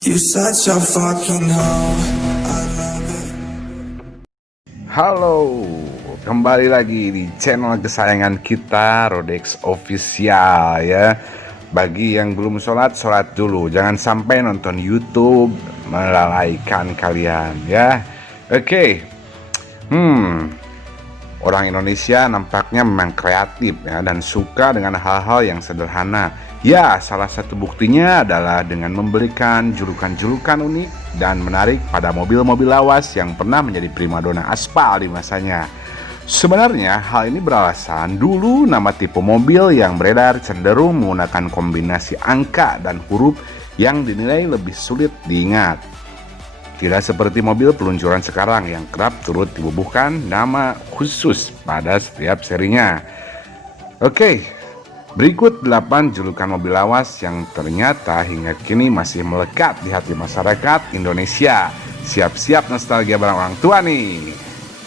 You such a fucking hoe. Halo, kembali lagi di channel kesayangan kita, Rodex Official ya. Bagi yang belum sholat, sholat dulu. Jangan sampai nonton YouTube melalaikan kalian ya. Oke. Orang Indonesia nampaknya memang kreatif ya, dan suka dengan hal-hal yang sederhana. Ya, salah satu buktinya adalah dengan memberikan julukan-julukan unik dan menarik pada mobil-mobil lawas yang pernah menjadi primadona aspal di masanya. Sebenarnya hal ini beralasan dulu nama tipe mobil yang beredar cenderung menggunakan kombinasi angka dan huruf yang dinilai lebih sulit diingat. Tidak seperti mobil peluncuran sekarang yang kerap turut dibubuhkan nama khusus pada setiap serinya. Oke, berikut 8 julukan mobil lawas yang ternyata hingga kini masih melekat di hati masyarakat Indonesia. Siap-siap nostalgia bareng orang tua nih.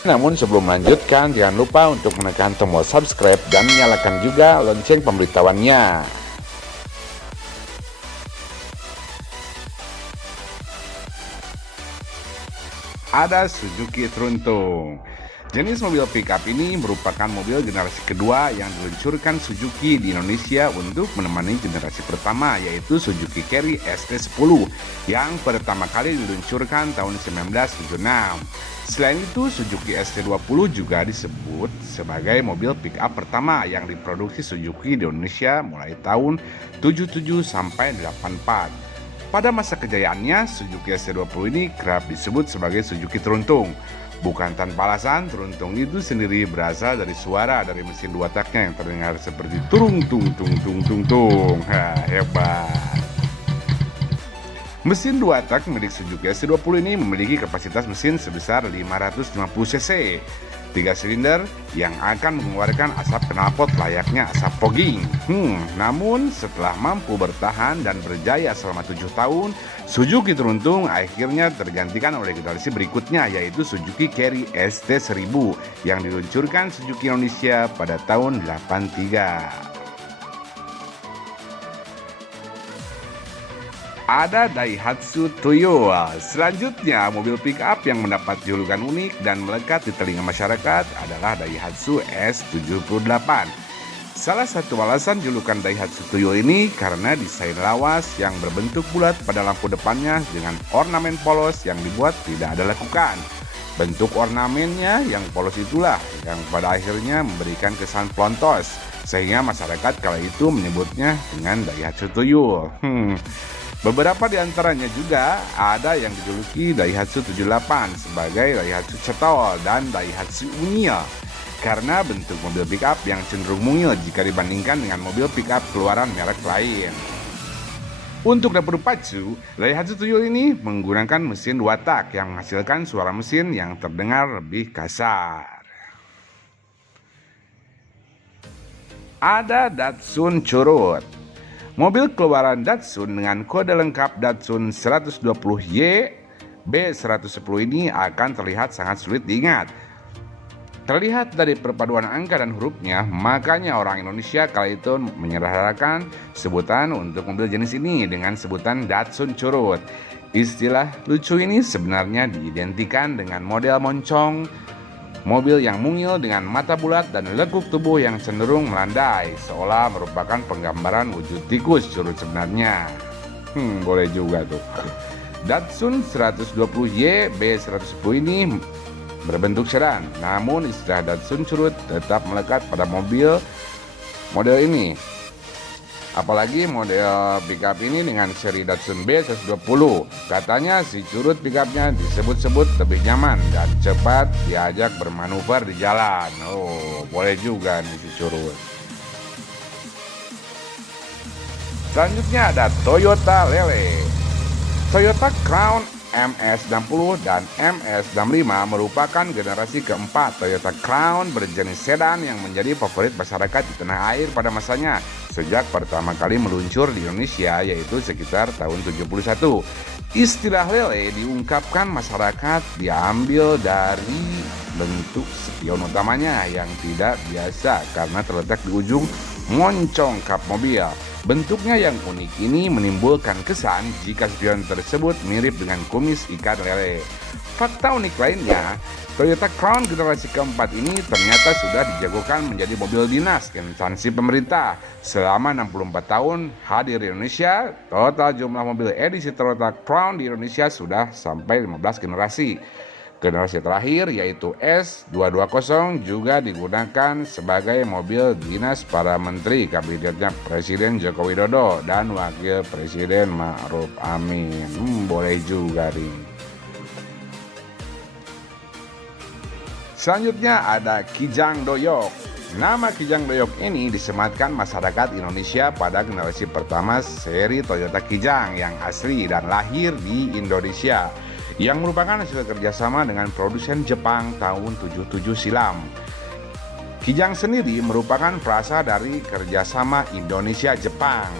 Namun sebelum melanjutkan, jangan lupa untuk menekan tombol subscribe dan nyalakan juga lonceng pemberitahuannya. Ada Suzuki Truntung. Jenis mobil pickup ini merupakan mobil generasi kedua yang diluncurkan Suzuki di Indonesia untuk menemani generasi pertama, yaitu Suzuki Carry ST10 yang pertama kali diluncurkan tahun 1976. Selain itu, Suzuki ST20 juga disebut sebagai mobil pickup pertama yang diproduksi Suzuki di Indonesia mulai tahun 77 sampai 84. Pada masa kejayaannya, Suzuki ST20 ini kerap disebut sebagai Suzuki Truntung. Bukan tanpa alasan, Truntung itu sendiri berasal dari suara dari mesin dua taknya yang terdengar seperti turung tung tung tung tung tung. Hebat. Mesin dua tak milik Suzuki ST20 ini memiliki kapasitas mesin sebesar 550 cc. 3 silinder yang akan mengeluarkan asap knalpot layaknya asap fogging. Namun setelah mampu bertahan dan berjaya selama 7 tahun, Suzuki Truntung akhirnya tergantikan oleh generasi berikutnya, yaitu Suzuki Carry ST1000 yang diluncurkan Suzuki Indonesia pada tahun 83. Ada Daihatsu Toyo. Selanjutnya, mobil pickup yang mendapat julukan unik dan melekat di telinga masyarakat adalah Daihatsu S78. Salah satu alasan julukan Daihatsu Toyo ini karena desain lawas yang berbentuk bulat pada lampu depannya dengan ornamen polos yang dibuat tidak ada lekukan. Bentuk ornamennya yang polos itulah yang pada akhirnya memberikan kesan plontos, sehingga masyarakat kala itu menyebutnya dengan Daihatsu Toyo. Beberapa di antaranya juga ada yang dijuluki Daihatsu 78 sebagai Daihatsu Cetol dan Daihatsu Unyil karena bentuk mobil pickup yang cenderung mungil jika dibandingkan dengan mobil pickup keluaran merek lain. Untuk dapur pacu, Daihatsu Toyo ini menggunakan mesin 2 tak yang menghasilkan suara mesin yang terdengar lebih kasar. Ada Datsun Curut. Mobil keluaran Datsun dengan kode lengkap Datsun 120Y B110 ini akan terlihat sangat sulit diingat. Terlihat dari perpaduan angka dan hurufnya, makanya orang Indonesia kala itu menyederhanakan sebutan untuk mobil jenis ini dengan sebutan Datsun Curut. Istilah lucu ini sebenarnya diidentikan dengan model moncong, mobil yang mungil dengan mata bulat dan lekuk tubuh yang cenderung melandai, seolah merupakan penggambaran wujud tikus curut sebenarnya. Boleh juga tuh. Datsun 120Y B110 ini berbentuk sedan, namun istilah Datsun curut tetap melekat pada mobil model ini. Apalagi model pickup ini dengan seri Datsun B120. Katanya si curut pickupnya disebut-sebut lebih nyaman dan cepat diajak bermanuver di jalan. Oh, boleh juga nih si curut. Selanjutnya ada Toyota Lele. Toyota Crown MS60 dan MS65 merupakan generasi keempat Toyota Crown berjenis sedan yang menjadi favorit masyarakat di tanah air pada masanya sejak pertama kali meluncur di Indonesia, yaitu sekitar tahun 71. Istilah lele diungkapkan masyarakat diambil dari bentuk spion utamanya yang tidak biasa karena terletak di ujung moncong kap mobil. Bentuknya yang unik ini menimbulkan kesan jika spion tersebut mirip dengan kumis ikan lele. Fakta unik lainnya, Toyota Crown generasi keempat ini ternyata sudah dijagokan menjadi mobil dinas instansi pemerintah. Selama 64 tahun hadir di Indonesia, total jumlah mobil edisi Toyota Crown di Indonesia sudah sampai 15 generasi. Generasi terakhir yaitu S220 juga digunakan sebagai mobil dinas para menteri kabinetnya Presiden Joko Widodo dan Wakil Presiden Ma'ruf Amin. Boleh juga nih. Selanjutnya ada Kijang Doyok. Nama Kijang Doyok ini disematkan masyarakat Indonesia pada generasi pertama seri Toyota Kijang yang asli dan lahir di Indonesia, yang merupakan hasil kerjasama dengan produsen Jepang tahun 77 silam. Kijang sendiri merupakan perasa dari kerjasama Indonesia-Jepang.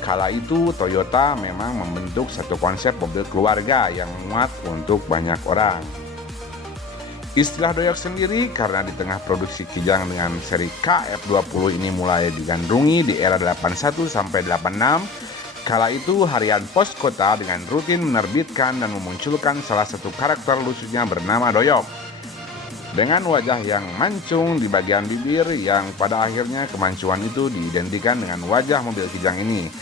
Kala itu Toyota memang membentuk satu konsep mobil keluarga yang muat untuk banyak orang. Istilah doyok sendiri karena di tengah produksi Kijang dengan seri KF20 ini mulai digandrungi di era 81 sampai 86. Kala itu harian Pos Kota dengan rutin menerbitkan dan memunculkan salah satu karakter lucunya bernama Doyok. Dengan wajah yang mancung di bagian bibir yang pada akhirnya kemancuan itu diidentikan dengan wajah mobil Kijang ini.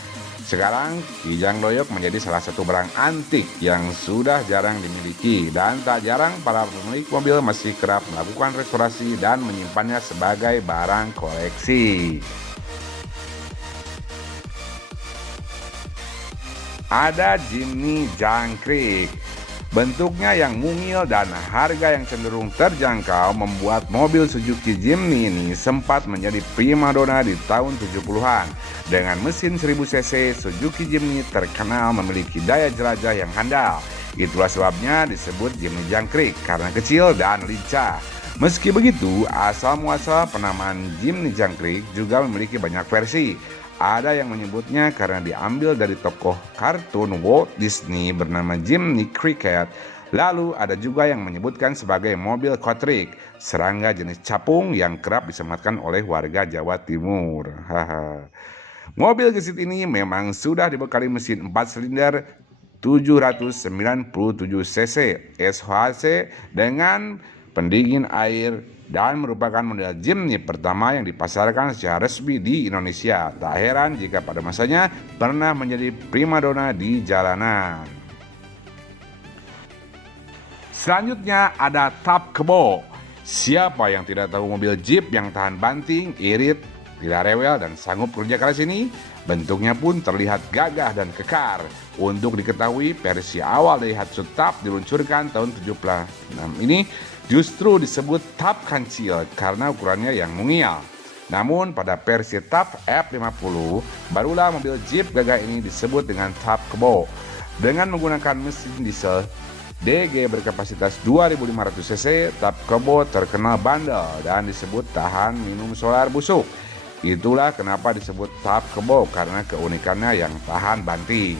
Sekarang Kijang Doyok menjadi salah satu barang antik yang sudah jarang dimiliki dan tak jarang para pemilik mobil masih kerap melakukan restorasi dan menyimpannya sebagai barang koleksi. Ada Jimny Jangkrik. Bentuknya yang mungil dan harga yang cenderung terjangkau membuat mobil Suzuki Jimny ini sempat menjadi primadona di tahun 70-an. Dengan mesin 1000 cc, Suzuki Jimny terkenal memiliki daya jelajah yang handal. Itulah sebabnya disebut Jimny Jangkrik karena kecil dan lincah. Meski begitu, asal-muasal penamaan Jimny Jangkrik juga memiliki banyak versi. Ada yang menyebutnya karena diambil dari tokoh kartun Walt Disney bernama Jiminy Cricket. Lalu ada juga yang menyebutkan sebagai mobil kotrik, serangga jenis capung yang kerap disematkan oleh warga Jawa Timur. Mobil gesit ini memang sudah dibekali mesin 4 silinder 797 cc SHC dengan pendingin air dan merupakan model Jimny pertama yang dipasarkan secara resmi di Indonesia. Tak heran jika pada masanya pernah menjadi primadona di jalanan. Selanjutnya ada Top Kebo. Siapa yang tidak tahu mobil Jeep yang tahan banting, irit, tidak rewel dan sanggup kerja keras ini? Bentuknya pun terlihat gagah dan kekar. Untuk diketahui, versi awal dari Hatsu Top diluncurkan tahun 76 ini justru disebut Top Kancil karena ukurannya yang mungil. Namun pada versi Top F50 barulah mobil Jeep gagah ini disebut dengan Top Kebo. Dengan menggunakan mesin diesel DG berkapasitas 2500 cc, Top Kebo terkenal bandel dan disebut tahan minum solar busuk. Itulah kenapa disebut Top Kebo karena keunikannya yang tahan banting.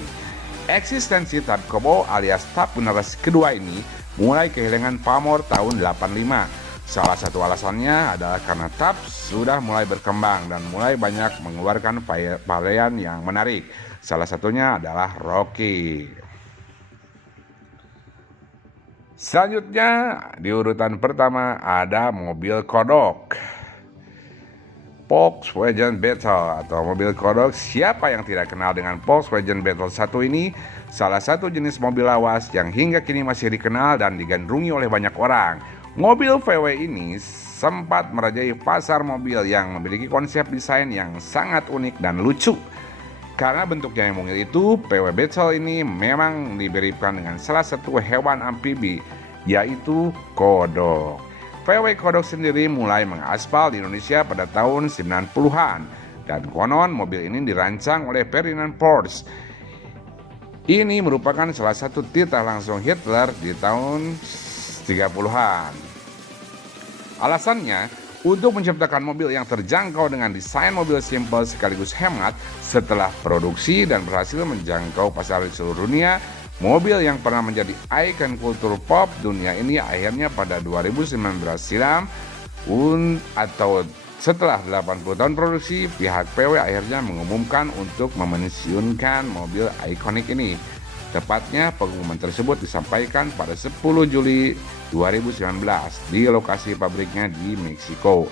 Eksistensi Top Kebo alias Top generasi kedua ini mulai kehilangan pamor tahun 85. Salah satu alasannya adalah karena Top sudah mulai berkembang dan mulai banyak mengeluarkan varian yang menarik. Salah satunya adalah Rocky. Selanjutnya di urutan pertama ada mobil kodok. Volkswagen Beetle atau mobil kodok. Siapa yang tidak kenal dengan Volkswagen Beetle 1 ini? Salah satu jenis mobil lawas yang hingga kini masih dikenal dan digandrungi oleh banyak orang. Mobil VW ini sempat merajai pasar mobil yang memiliki konsep desain yang sangat unik dan lucu. Karena bentuknya yang mungil itu, VW Beetle ini memang diberikan dengan salah satu hewan amfibi, yaitu kodok. VW Kodok sendiri mulai mengaspal di Indonesia pada tahun 90-an dan konon mobil ini dirancang oleh Ferdinand Porsche. Ini merupakan salah satu titah langsung Hitler di tahun 30-an. Alasannya untuk menciptakan mobil yang terjangkau dengan desain mobil simpel sekaligus hemat. Setelah produksi dan berhasil menjangkau pasar di seluruh dunia, mobil yang pernah menjadi ikon kultur pop dunia ini akhirnya pada 2019 silam atau Setelah 80 tahun produksi, pihak PW akhirnya mengumumkan untuk memensiunkan mobil ikonik ini. Tepatnya pengumuman tersebut disampaikan pada 10 Juli 2019 di lokasi pabriknya di Meksiko.